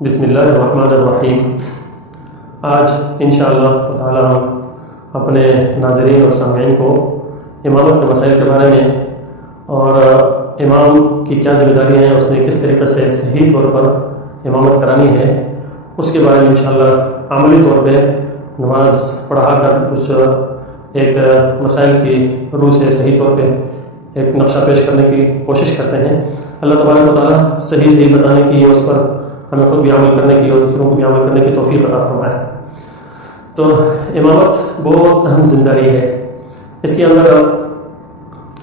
بسم اللہ الرحمن الرحیم۔ آج انشاءاللہ تعالی ہم اپنے ناظرین اور سامعین کو امامت کے مسائل کے بارے میں اور امام کی کیا ذمہ داری ہیں، اس نے کس طریقے سے صحیح طور پر امامت کرانی ہے، اس کے بارے میں انشاءاللہ عملی طور پہ نماز پڑھا کر کچھ ایک مسائل کی روح سے صحیح طور پہ ایک نقشہ پیش کرنے کی کوشش کرتے ہیں۔ اللہ تبارک و تعالیٰ صحیح بتانے کی، اس پر ہمیں خود بھی عمل کرنے کی اور دوسروں کو بھی عمل کرنے کی توفیق عطا فرمائے۔ تو امامت بہت اہم ذمہ داری ہے، اس کے اندر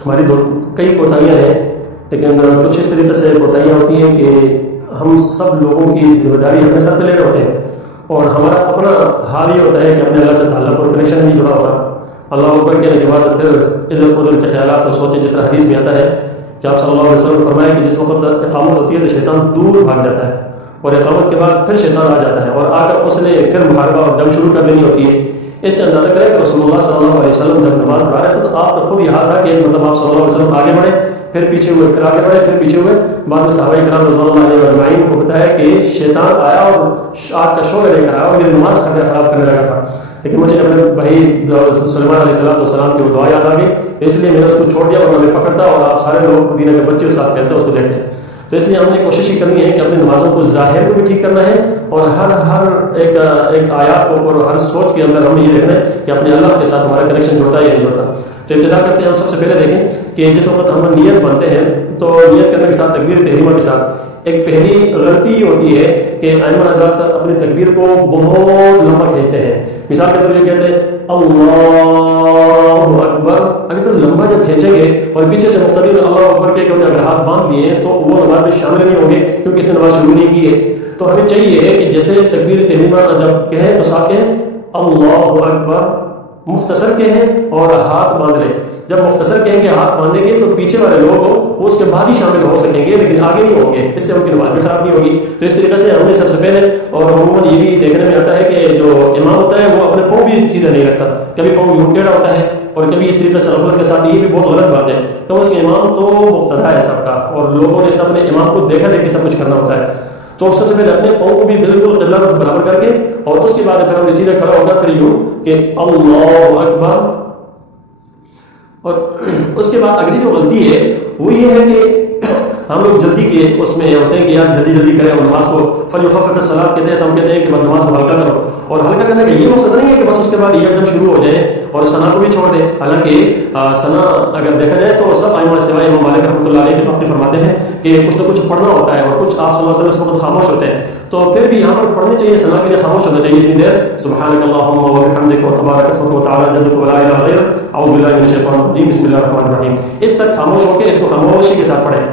ہماری کئی کوتاہیاں ہیں، لیکن کچھ اس طریقے سے کوتاہیاں ہوتی ہیں کہ ہم سب لوگوں کی ذمہ داری اپنے سر پہ لے رہے ہوتے ہیں، اور ہمارا اپنا حال یہ ہوتا ہے کہ اپنے اللہ سے تعلق اور کنیکشن نہیں جڑا ہوتا۔ اللہ اکبر کہنے کے بعد پھر ادھر ادھر کے خیالات اور سوچیں، جس طرح حدیث میں آتا ہے کہ آپ صلی اللہ علیہ وسلم نے فرمایا کہ جس وقت اقامت ہوتی ہے تو شیطان دور بھاگ جاتا ہے، اور اقامت کے بعد پھر شیطان آ جاتا ہے اور آ کر اس نے پھر محاربہ اور جنگ شروع کر دینی ہوتی ہے۔ اس سے اندازہ کریں کہ رسول اللہ صلی اللہ علیہ وسلم جب نماز پڑھا رہے تھے تو آپ نے خود یہ حال تھا کہ مطلب آپ صلی اللہ علیہ وسلم آگے بڑھے، پھر پیچھے ہوئے، پھر آگے بڑھے، پھر پیچھے ہوئے۔ بعد میں صحابہ کرام رضوان اللہ علیہ اجمعین کو بتایا کہ شیطان آیا اور آگ کا شعلہ لے کر آیا اور میری نماز خراب کرنے لگا تھا، لیکن مجھے اپنے بھائی سلیمان علیہ السلام کی دعا یاد آ گئی، اس لیے میں نے اس کو چھوڑ دیا اور میں پکڑتا اور آپ سارے لوگ مدینہ کے بچے اس ساتھ کھیلتے اس کو دیکھتے۔ تو اس لیے ہم نے کوشش یہ کرنی ہے کہ اپنی نمازوں کو ظاہر کو بھی ٹھیک کرنا ہے، اور ہر ایک آیات کو اور ہر سوچ کے اندر ہم یہ دیکھنا ہے کہ اپنے اللہ کے ساتھ ہمارا کنیکشن جڑتا ہے یا نہیں جڑتا۔ تو ابتدا کرتے ہیں، ہم سب سے پہلے دیکھیں کہ جس وقت ہم نیت بنتے ہیں تو نیت کرنے کے ساتھ تکبیر تحریمہ کے ساتھ ایک پہلی غلطی یہ ہوتی ہے کہ ائمہ حضرات اپنی تکبیر کو بہت لمبا کھینچتے ہیں۔ مثال کے طور پر کہتے ہیں اللہ اکبر، ابھی تو لمبا جب کھینچیں گے اور پیچھے سے مقتدی اللہ اکبر کے اگر ہاتھ باندھ لیے ہیں تو وہ نماز میں شامل نہیں ہوں گے، کیونکہ اس نے نماز شروع نہیں کی ہے۔ تو ہمیں چاہیے کہ جیسے تکبیر تحریمہ جب کہیں تو ساتھ کہیں اللہ اکبر، مختصر کہیں اور ہاتھ باندھ لیں۔ جب مختصر کہیں گے، ہاتھ باندھیں گے تو پیچھے والے لوگ وہ اس کے بعد ہی شامل ہو سکیں گے، لیکن آگے نہیں ہوں گے، اس سے ان کی نماز بھی خراب نہیں ہوگی۔ تو اس طریقے سے ہم نے سب سے پہلے، اور عموماً یہ بھی دیکھنے میں آتا ہے کہ جو امام ہوتا ہے وہ اپنے پاؤں بھی سیدھا نہیں رکھتا، کبھی پاؤں یوں ٹیڑھا ہوتا ہے، اور کبھی اس طریقے سے غفلت کے ساتھ، یہ بھی بہت غلط بات ہے۔ تو اس کے امام تو مقتدا ہے سب کا، اور لوگوں نے سب نے امام کو دیکھا دیکھ کے سب کچھ کرنا ہوتا ہے۔ تو سب سے پہلے اپنے پاؤں کو بھی بالکل قبلہ رخ برابر کر کے، اور اس کے بعد پھر ہم سیدھا کھڑا ہوگا، پھر یوں کہ اللہ اکبر۔ اور اس کے بعد اگلی جو غلطی ہے وہ یہ ہے کہ ہم لوگ جلدی کے اس میں ہوتے ہیں کہ یار جلدی جلدی کریں، اور نماز کو فلیخفف الصلاۃ کہتے ہیں، تو ہم کہتے ہیں کہ بس نماز کو ہلکا کرو، اور ہلکا کرنے کا یہ مقصد نہیں ہے کہ بس اس کے بعد یہ ایک دم شروع ہو جائے اور ثنا کو بھی چھوڑ دیں۔ حالانکہ ثنا اگر دیکھا جائے تو سب ائمہ سوائے امام مالک رحمۃ اللہ علیہ کے اپنے فرماتے ہیں کہ کچھ نہ کچھ پڑھنا ہوتا ہے، اور کچھ آپ صلی اللہ علیہ وسلم اس وقت خاموش ہوتے ہیں، تو پھر بھی یہاں پر پڑھنے چاہیے، ثنا کے لیے خاموش ہونا چاہیے اتنی دیر، سبحانک اللہم و بحمدک و تبارک اسمک و تعالی جدک و لا الہ غیرک، اعوذ باللہ من الشیطان الرجیم، بسم اللہ الرحمن الرحیم۔ اس تک خاموش ہو کے اس کو خاموشی کے ساتھ پڑھیں،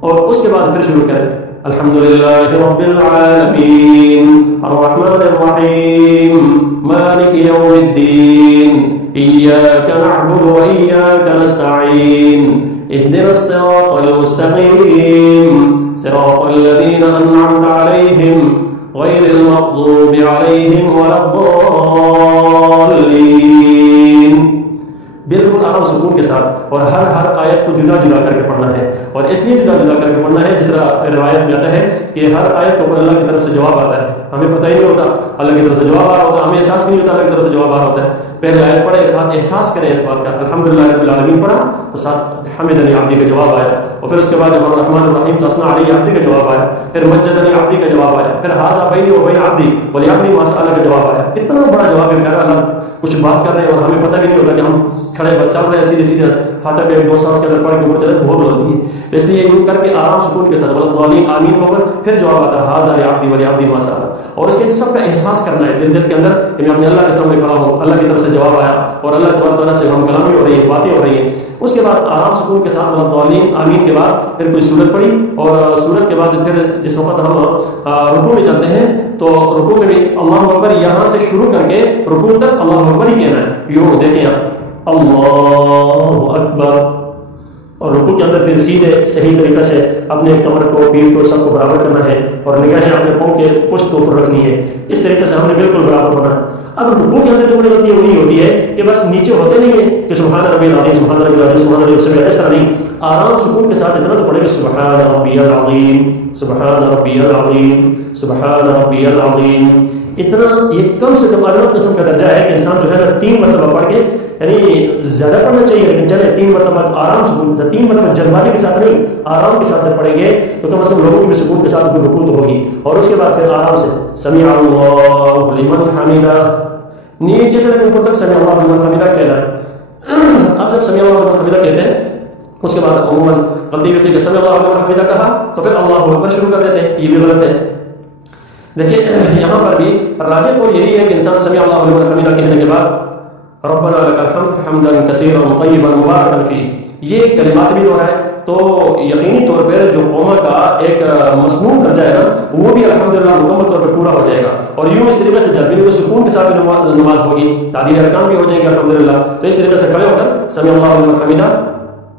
اور اس کے بعد پھر شروع کریں الحمدللہ رب العالمین الرحمن الرحیم مالک یوم الدین ایاک نعبد و ایاک نستعین اهدنا الصراط المستقیم صراط الذین انعمت علیہم غیر المغضوب علیہم ولا الضالین۔ بالکل آرام سکون کے ساتھ، اور ہر آیت کو جدا جدا کر کے پڑھنا ہے، اور اس لیے جدا جدا کر کے پڑھنا ہے جس طرح روایت میں آتا ہے کہ ہر آیت کے اوپر اللہ کی طرف سے جواب آتا ہے، ہمیں پتہ ہی نہیں ہوتا اللہ کی طرف سے جواب آ رہا ہوتا، ہمیں احساس بھی نہیں ہوتا اللہ کی طرف سے جواب آ رہا ہوتا ہے۔ پہلے آیت پڑھے، ساتھ احساس کریں اس بات کا، الحمدللہ رب العالمین پڑھا تو ساتھ حمدنی عبدی کا جواب آیا، اور پھر اس کے بعد جب الرحمن الرحیم تو اثنا علی عبدی کا جواب آیا، پھر مجدنی عبدی کا جواب آیا، پھر ھذا بینی و بین عبدی ولعبدی ما سأل کا جواب آیا۔ کتنا بڑا جواب ہے پیارا، اللہ کچھ بات کر رہے ہیں اور ہمیں پتہ بھی نہیں ہوتا کہ ہم کھڑے بس چل رہے ہیں، سیدھے سیدھے فاتحہ کے 2 سانس کے اندر پڑھ کے اوپر چلے، بہت غلطی ہے۔ تو اس لیے یوں کر کے آرام سکون کے ساتھ والضالین آمین ہو کر پھر جواب آتا ہے ھذا لعبدی ولعبدی ما سأل، اور اس کے سب کا احساس کرنا ہے دل کے اندر کہ میں اپنے اللہ کے سامنے کھڑا ہوں، اللہ کی طرف سے جواب آیا اور اللہ تبارک تعالیٰ سے ہم کلامی ہو رہی ہے، باتیں ہو رہی ہیں۔ اس کے بعد آرام سکون کے ساتھ والضالین آمین کے بعد پھر کوئی سورت پڑھی، اور سورت کے بعد پھر جس وقت ہم رکوع میں چلتے ہیں تو رکوع میں بھی اللہ اکبر یہاں سے شروع کر کے رکوع تک اللہ اکبر ہی کہنا ہے۔ یوں دیکھیں آپ، اللہ اکبر اور رکوع کے اندر پھر سیدھے صحیح طریقے سے اپنے کمر کو، پیٹھ کو، سب کو برابر کرنا ہے اور نگاہیں اپنے پاؤں کے پشت کو اوپر رکھنی ہے. اس طریقے سے ہم نے بالکل برابر ہونا ہے. اب رکوع کے اندر جو بڑی ہوتی ہے وہ یہ ہوتی ہے کہ بس نیچے ہوتے نہیں ہیں کہ سبحان ربی العظیم، سبحان ربی العظیم، سبحان ربی العظیم، اس طرح نہیں. آرام سکون کے ساتھ اتنا تو پڑھیں گے سبحان ربی العظیم، سبحان ربی العظیم، سبحان ربی العظیم. اتنا یہ کم سے کم ادنا قسم کا درجہ ہے کہ انسان جو ہے نا 3 مرتبہ پڑھ کے، یعنی زیادہ پڑھنا چاہیے لیکن چلے 3 مرتبہ آرام سکون کے ساتھ، 3 مرتبہ جلد بازی کے ساتھ نہیں، آرام کے ساتھ جب پڑھیں گے تو کم از کم لوگوں کی بھی سکون کے ساتھ کوئی رکوع تو ہوگی. اور اس کے بعد پھر آرام سے سمیع اللہ لمن حمیدہ، نیچے سے اوپر تک سمیع اللہ لمن حمیدہ کہنا ہے. اب جب سمیع اللہ لمن حمیدہ کہتے ہیں اس کے بعد عموماً غلطی ہوتی ہے کہ سمیع اللہ لمن حمیدہ کہا تو پھر اللہ اکبر شروع کر دیتے ہیں، یہ بھی غلط ہے. دیکھیے یہاں پر بھی راجح قول یہی ہے کہ انسان سمیع اللہ لمن حمیدہ کہنے کے بعد ربنا لک الحمد حمدا کثیرا طیبا مبارکا فیہ، یہ کلمات بھی دہرائے تو یقینی طور پر جو قوما کا ایک مسنون درجہ ہے نا وہ بھی الحمدللہ مکمل طور پر پورا ہو جائے گا. اور یوں اس طریقے سے جب بھی سکون کے ساتھ بھی نماز ہوگی، تعدیل ارکان بھی ہو جائیں گے الحمدللہ. تو اس طریقے سے کھڑے ہو کر سمیع اللہ لمن حمیدہ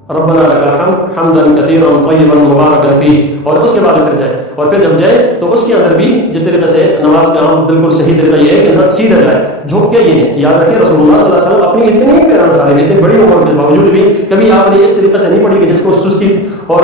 ربنا لک الحمد حمدا کثیرا طیبا مبارکا فیہ، اور اس کے بعد پھر جائے. اور پھر جب جائے تو اس کے اندر بھی جس طریقے سے نماز کا عام بالکل صحیح طریقہ یہ ہے کہ انسان سیدھا جائے، جھک کے. یہ نہیں، یاد رکھیں رسول اللہ صلی اللہ علیہ وسلم اپنی اتنی پیرانہ سال میں، اتنی بڑی عمر کے باوجود بھی کبھی آپ نے اس طریقے سے نہیں پڑھی کہ جس کو سستی اور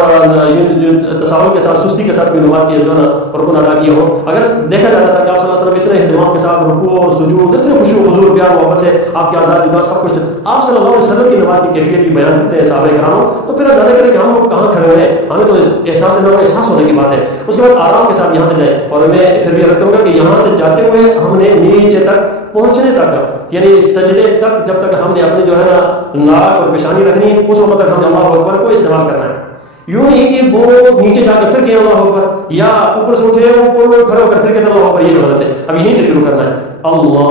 تصاویر کے ساتھ، سستی کے ساتھ کوئی نماز کی جو ہے نا رکن ادا کیا ہو. اگر دیکھا جاتا تھا کہ آپ صلی اللہ علیہ وسلم اتنے اہتمام کے ساتھ رکوع اور سجود، اتنے خشوع و حضور، پیار محبت سے آپ کے آزاد جدا سب کچھ آپ صلی اللہ علیہ وسلم کی نماز کی کیفیت کی بیان کرتے ہیں صحابہ کرام، تو پھر اندازہ کریں کہ ہم لوگ کہاں کھڑے ہوئے ہیں. ہمیں تو احساس نہ ہو، احساس ہونے کی بات ہے. اس کے بعد آرام کے ساتھ یہاں سے جائے. اور میں پھر بھی عرض کروں گا کہ یہاں سے جاتے ہوئے ہم نے نیچے تک پہنچنے تک، یعنی سجدے تک جب تک ہم نے اپنی جو ہے نا ناک اور پیشانی رکھنی ہے اس وقت تک ہم نے اللہ اکبر کو استعمال کرنا ہے. یوں نہیں کہ وہ نیچے جا کر پھر کہ اللہ اکبر، یا اوپر سے اٹھے اوپر کھڑے ہو کر پھر کہتے اللہ اکبر، یہ غلط ہے. اب یہیں سے شروع کرنا ہے. اللہ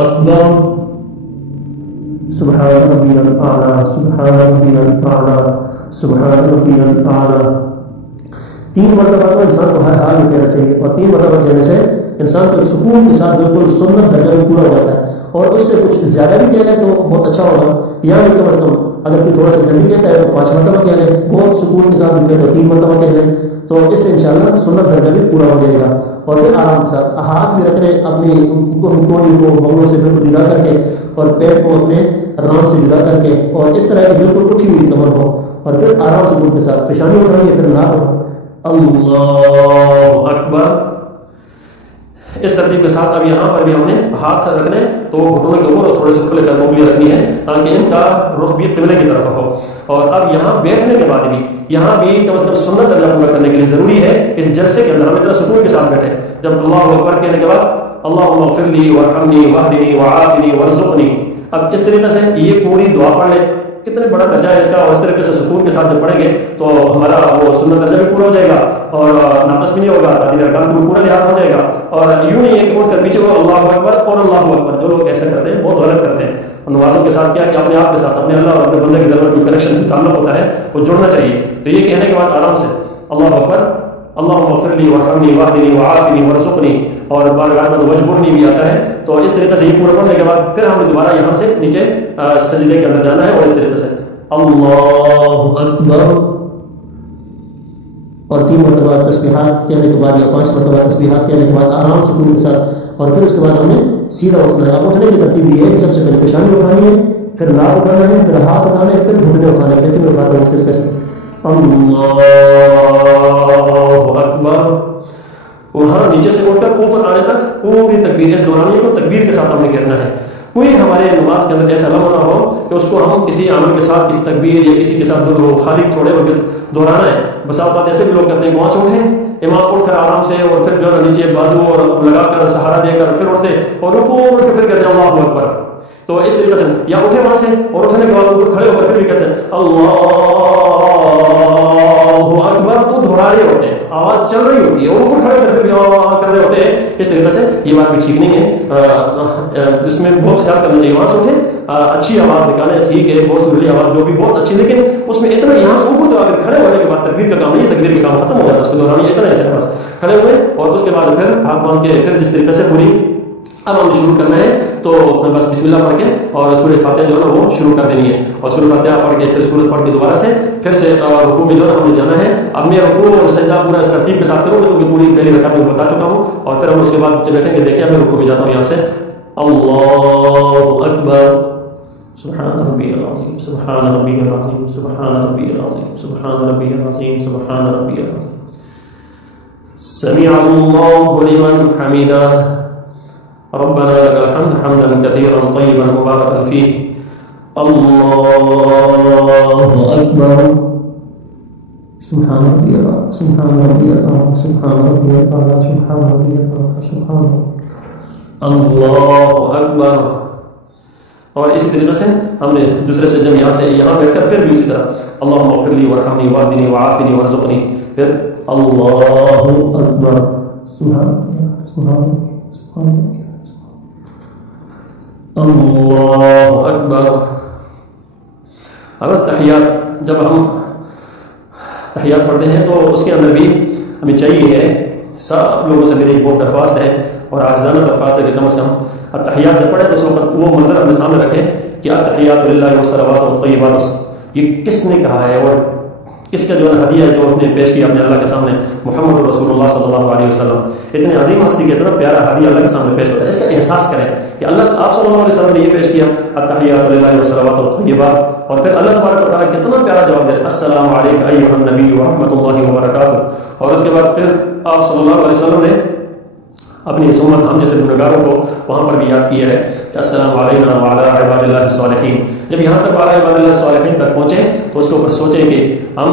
اکبر سبحان ربی الاعلی، سبحان ربی الاعلی، سبحان ربی الاعلی. 3 مرتبہ تو انسان کو ہر حال میں کہنا چاہیے، اور 3 مرتبہ کہنے سے انسان کو سکون کے ساتھ بالکل سنت درجہ میں پورا ہو جاتا ہے. اور اس سے کچھ زیادہ بھی کہہ لیں تو بہت اچھا ہوگا، یعنی کم از کم اگر کوئی تھوڑا سا جلدی کہتا ہے تو 5 مرتبہ کہہ لیں، بہت سکون کے ساتھ کہتے تو 3 مرتبہ کہہ لیں، تو اس سے انشاءاللہ سنت درجہ بھی پورا ہو جائے گا. اور پھر آرام کے ساتھ ہاتھ بھی رکھنے اپنی کوہنی کو بغلوں سے بالکل جدا کر کے، اور پیٹ کو اپنے ران سے جدا کر کے، اور اس طرح کی بالکل اٹھی ہوئی کمر ہو. اور پھر آرام سکون کے ساتھ پیشانی اٹھانی ہے، پھر ناک اٹھو اللہ اکبر. اس ترتیب کے ساتھ اب یہاں پر بھی ہم نے ہاتھ رکھنے تو گھٹنوں کے اوپر اور تھوڑے سے کھلے کر انگلیاں رکھنی ہے تاکہ ان کا رخ بھی قبلے کی طرف ہو. اور اب یہاں بیٹھنے کے بعد بھی یہاں بھی کم از کم سنت درجہ پورا کرنے کے لیے ضروری ہے اس جلسے کے اندر ہم اتنا سکون کے ساتھ بیٹھے. جب اللہ اکبر کہنے کے بعد اللہم اغفر لی وارحمنی واہدنی وعافنی وارزقنی، اب اس طریقے سے یہ پوری دعا پڑھ لیں. کتنے بڑا درجہ ہے اس کا، اور اس طریقے سے سکون کے ساتھ جب پڑھیں گے تو ہمارا وہ سنت درجہ بھی پورا ہو جائے گا اور ناقص بھی نہیں ہوگا، تعدیل ارکان کو پورا لحاظ ہو جائے گا. اور یوں نہیں ہے کہ اٹھ کر پیچھے وہ اللہ اکبر اور اللہ اکبر، جو لوگ ایسا کرتے ہیں بہت غلط کرتے ہیں. نمازوں کے ساتھ کیا کہ اپنے آپ کے ساتھ، اپنے اللہ اور اپنے بندے کے درمیان جو کنیکشن بھی تعلق ہوتا ہے وہ جڑنا چاہیے. تو یہ کہنے کے بعد آرام سے اللہ اکبر، اللہم اغفر لی وارحمنی واہدنی وعافنی وارزقنی، اور بارگاہ میں وجبرنی بھی آتا ہے. تو اس طریقے سے یہ پورا پڑھنے کے بعد پھر ہم نے دوبارہ یہاں سے نیچے سجدے کے اندر جانا ہے. اور اس طریقے سے اللہ اکبر، اور 3 مرتبہ تسبیحات کہنے کے بعد یا 5 مرتبہ تسبیحات کہنے کے بعد آرام سکون کے ساتھ. اور پھر اس کے بعد ہم نے سیدھا اٹھنا ہے. اب اٹھنے کی ترتیب یہ ہے کہ سب سے پہلے پیشانی اٹھانی ہے، پھر ناک اٹھانا ہے، پھر ہاتھ اٹھانا ہے، پھر گھٹنے اٹھانا ہے. لیکن میں اٹھاتا ہوں اس طریقے سے اللہ اکبر. وہاں نیچے سے اٹھ کر اوپر آنے تک پوری تکبیر، اس دورانیے کو تکبیر کے ساتھ ہم نے کہنا ہے. کوئی ہمارے نماز کے اندر ایسا لمحہ نہ ہو کہ اس کو ہم کسی عمل کے ساتھ، کسی تکبیر یا کسی کے ساتھ خالی چھوڑے اور دہرانا ہے. بس اوقات ایسے بھی لوگ کرتے ہیں کہ وہاں سے اٹھیں، امام اٹھ کر آرام سے، اور پھر جو ہے نیچے بازو اور لگا کر سہارا دے کر پھر اٹھتے اور اوپر اٹھ کے پھر کہتے ہیں اللہ اکبر. تو اس طریقے سے یا اٹھے وہاں سے اور اٹھنے کے بعد اوپر کھڑے ہو کر پھر بھی کہتے ہیں اللہ اکبر. تو دہرا رہے ہوتے ہیں، آواز چل رہی ہوتی ہے، اور اوپر کھڑے ہو کر پھر بھی کر رہے ہوتے ہیں. اس طریقے سے یہ بات بھی ٹھیک نہیں ہے. اس میں بہت خیال کرنا چاہیے. وہاں سے اٹھے، اچھی آواز نکالیں، ٹھیک ہے، بہت سریلی آواز جو بھی بہت اچھی، لیکن اس میں اتنا یہاں سے اوپر تو اگر کھڑے ہونے کے بعد تکبیر کا کام نہیں ہے، تکبیر کا کام ختم ہو جاتا ہے. اس کے دوران اتنا ایسے بس کھڑے ہوئے اور اس کے بعد پھر ہاتھ باندھ کے پھر جس طریقے سے پوری اب ہم نے شروع کرنا ہے تو بس بسم اللہ پڑھ کے اور سورہ فاتحہ جو ہے نا وہ شروع کر دینی ہے، اور سورہ فاتحہ پڑھ کے پھر سورت پڑھ کے دوبارہ سے پھر سے رکوع میں جو ہے نا ہم نے جانا ہے۔ اب میں رکوع اور سجدہ پورا اس ترتیب کے ساتھ کروں گا کیونکہ پوری پہلی رکعت میں بتا چکا ہوں، اور پھر ہم اس کے بعد جب بیٹھیں گے دیکھیں میں رکوع میں جاتا ہوں یہاں سے اللہ اکبر سبحان ربی العظیم سبحان ربی العظیم سبحان ربی العظیم سبحان ربی العظیم سبحان ربی العظیم سمع اللہ لمن حمدہ ربنا لك الحمد حمدا كثيرا طيبا مباركا فيه الله أكبر سبحان ربي الأعلى سبحان ربي الأعلى سبحان ربي الأعلى سبحان ربي الأعلى سبحان اللہ اکبر۔ اور اسی طریقے سے ہم نے دوسرے سے جب یہاں سے یہاں بیٹھ کر پھر بھی اسی طرح اللہم اغفر لی وارحمنی واہدنی وعافنی وارزقنی، پھر اللہ اکبر سبحان سبحان سبحان اللہ اکبر۔ اب تحیات جب ہم تحیات پڑھتے ہیں تو اس کے اندر بھی ہمیں چاہیے ہے، سب لوگوں سے میری بہت درخواست ہے اور عاجزانہ درخواست ہے کہ کم از کم التحیات جب پڑھیں تو اس وقت وہ منظر اپنے سامنے رکھیں کہ التحیات للہ والصلوات والطیبات، یہ کس نے کہا ہے اور کس کا جو ہے ہدیہ ہے جو ہم نے پیش کیا اپنے اللہ کے سامنے، محمد رسول اللہ صلی اللہ علیہ وسلم، اتنی عظیم ہستی کے اتنا پیارا ہدیہ اللہ کے سامنے پیش ہوتا ہے۔ اس کا احساس کریں کہ اللہ آپ صلی اللہ علیہ وسلم نے یہ پیش کیا التحیات للہ والصلوات والطیبات، اور پھر اللہ تبارک و تعالیٰ کتنا پیارا جواب دے السلام علیک ایھا النبی ورحمۃ اللہ وبرکاتہ، اور اس کے بعد پھر آپ صلی اللہ علیہ وسلم نے اپنی سمت ہم جیسے گنہگاروں کو وہاں پر بھی یاد کیا ہے کہ السلام علینا وعلی عباد اللہ الصالحین۔ جب یہاں تک وعلی عباد اللہ الصالحین تک پہنچیں تو اس کے اوپر سوچیں کہ ہم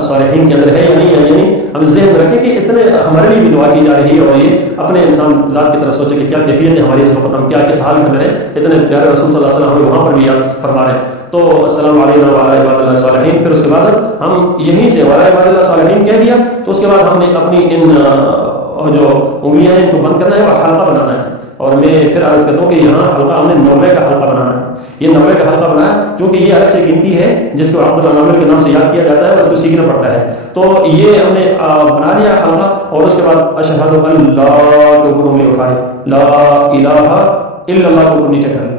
صالحین کے اندر ہے یا نہیں ہے، یعنی ہم ذہن میں رکھیں کہ اتنے ہمارے لیے بھی دعا کی جا رہی ہے، اور یہ اپنے انسان ذات کی طرف سوچیں کہ کیا کیفیت ہے ہماری اس وقت، ہم کیا کس حال کے اندر ہے، اتنے پیارے رسول صلی اللہ علیہ وسلم ہمیں وہاں پر بھی یاد فرما رہے ہیں۔ تو السلام علینا وعلی عباد اللہ الصالحین، پھر اس کے بعد ہم یہیں سے وعلی عباد اللہ الصالحین کہہ دیا تو اس کے بعد ہم نے اپنی ان جو انگلیاں ہیں ان کو بند کرنا ہے اور حلقہ بنانا ہے، اور میں پھر عرض کرتا ہوں کہ یہاں حلقہ ہم نے 90 کا حلقہ بنانا ہے، یہ 90 کا حلقہ بنایا کیونکہ یہ الگ سے گنتی ہے جس کو عبداللہ نامل کے نام سے یاد کیا جاتا ہے اور اس کو سیکھنا پڑتا ہے، تو یہ ہم نے بنا دیا حلقہ، اور اس کے بعد اشہد اللہ کے اوپر انگلی اٹھائے، لا الہ الا اللہ کو اوپر نیچے کریں،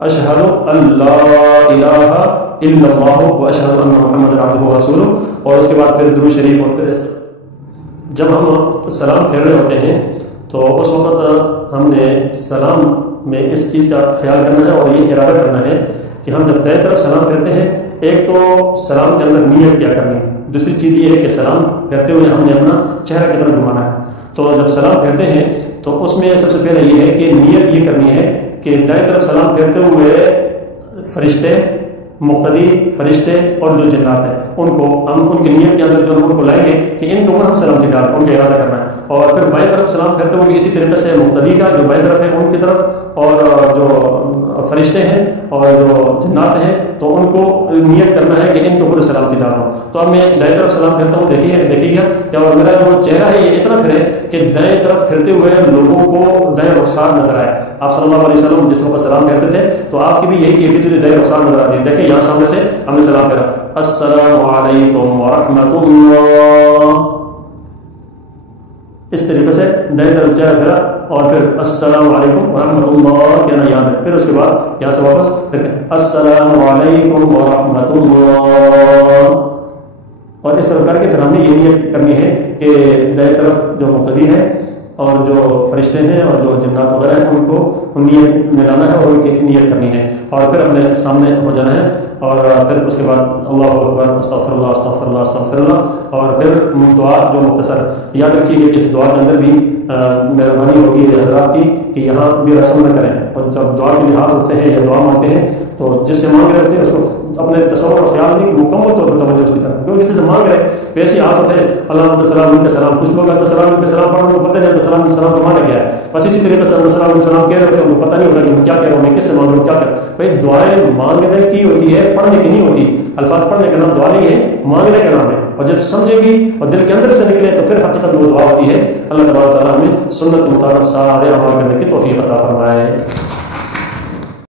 اشہد اللہ الہ الا اللہ واشہد ان محمد عبدہ ورسولہ، اور اس کے بعد پھر درود شریف، اور پھر جب ہم سلام پھیر رہے ہوتے ہیں تو اس وقت ہم نے سلام میں اس چیز کا خیال کرنا ہے اور یہ ارادہ کرنا ہے کہ ہم جب دائیں طرف سلام پھیرتے ہیں، ایک تو سلام کے اندر نیت کیا کرنی ہے، دوسری چیز یہ ہے کہ سلام پھیرتے ہوئے ہم نے اپنا چہرہ کی طرف گھمانا ہے۔ تو جب سلام پھیرتے ہیں تو اس میں سب سے پہلے یہ ہے کہ نیت یہ کرنی ہے کہ دائیں طرف سلام پھیرتے ہوئے فرشتے، مقتدی فرشتے اور جو جنات ہیں ان کو ہم ان کی نیت کے اندر جو ان کو لائیں گے کہ ان کے اوپر ہم سلام چکا ان کا ارادہ کرنا ہے، اور پھر بائیں طرف سلام کرتے ہوئے بھی اسی طریقے سے مقتدی کا جو بائیں طرف ہے ان کی طرف، اور جو فرشتے ہیں اور جو جنات ہیں تو ان کو نیت کرنا ہے کہ ان کے اوپر سلام چکا رہا ہوں۔ تو اب میں دائیں طرف سلام کرتا ہوں، دیکھیے گا کہ اور میرا جو چہرہ ہے یہ اتنا پھرے کہ دائیں طرف پھرتے ہوئے لوگوں کو دائیں رخسار نظر آئے۔ آپ صلی اللہ علیہ وسلم جس وقت سلام کہتے تھے تو آپ کی بھی یہی کیفیت ہوتی ہے، دائیں رخسار نظر آتی ہے۔ دیکھیں یہاں سامنے سے ہم نے سلام کرا السلام علیکم ورحمۃ اللہ، اس طریقے سے دائیں طرف چہرہ پھیرا اور پھر السلام علیکم ورحمۃ اللہ کہنا یاد ہے، پھر اس کے بعد یہاں سے واپس پھر السلام علیکم ورحمۃ اللہ، اور اس طرح کر کے پھر ہم نے یہ نیت کرنی ہے کہ دائیں طرف جو مقتدی ہے اور جو فرشتے ہیں اور جو جنات وغیرہ ہیں ان کو نیت میں لانا ہے اور ان کی نیت کرنی ہے، اور پھر اپنے سامنے ہو جانا ہے، اور پھر اس کے بعد اللہ اکبر استغفر اللہ استغفر اللہ استغفر اللہ، اور پھر دعا جو مختصر یاد رکھیے کہ اس دعا کے اندر بھی مہربانی ہوگی حضرات کی کہ یہاں بھی رسم نہ کریں، اور جب دعا کے لیے ہاتھ اٹھتے ہیں یا دعا مانگتے ہیں تو جس سے مانگ رہے ہوتے ہیں اس کو اپنے تصور اور خیال نہیں کہ مکمل طور پر توجہ اس کی طرف، کیونکہ جس سے مانگ رہے ویسے ہاتھ اٹھے اللہ السلام کے سلام، کچھ لوگ السلام کے سلام پڑھنے کو پتہ نہیں السلام کا معنی کیا ہے، بس اسی طریقے سے السلام کے سلام کہہ رہے ہوتے ہیں ان کو پتہ نہیں ہوتا کہ میں کیا کہہ رہا ہوں، میں کس سے مانگ رہا ہوں، کیا کر بھائی دعائیں مانگنے کی ہوتی ہے، پڑھنے کی نہیں ہوتی، الفاظ پڑھنے کا نام دعا نہیں ہے، مانگنے کا نام ہے، اور جب سمجھے بھی اور دل کے اندر سے نکلے تو پھر حقیقت وہ دعا ہوتی ہے۔ اللہ تبارک و تعالیٰ ہمیں سنت کے مطابق سارے عمل کرنے کی توفیق عطا فرمائے۔